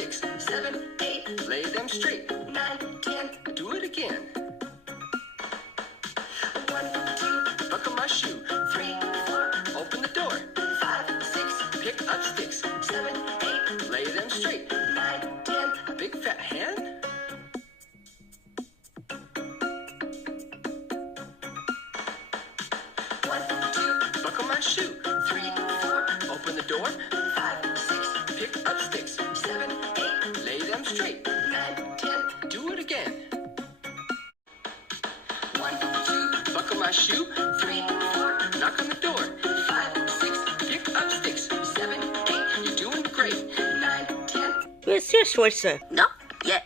sticks. 7, 8, lay them straight. 9, 10, do it again. 1, 2, buckle my shoe. 3, 4, open the door. 5, 6, pick up sticks. 7, 8, lay them straight. 9, 10, a big fat hen. 1, 2, buckle my shoe. 3, 4, open the door. 5, 6, pick up sticks. 7, 8, lay them straight. 9, 10, do it again. 1, 2, buckle my shoe. 3, 4, knock on the door. 5, 6, pick up sticks. 7, 8, you're doing great. 9, 10. Where's your sweater? Not yet.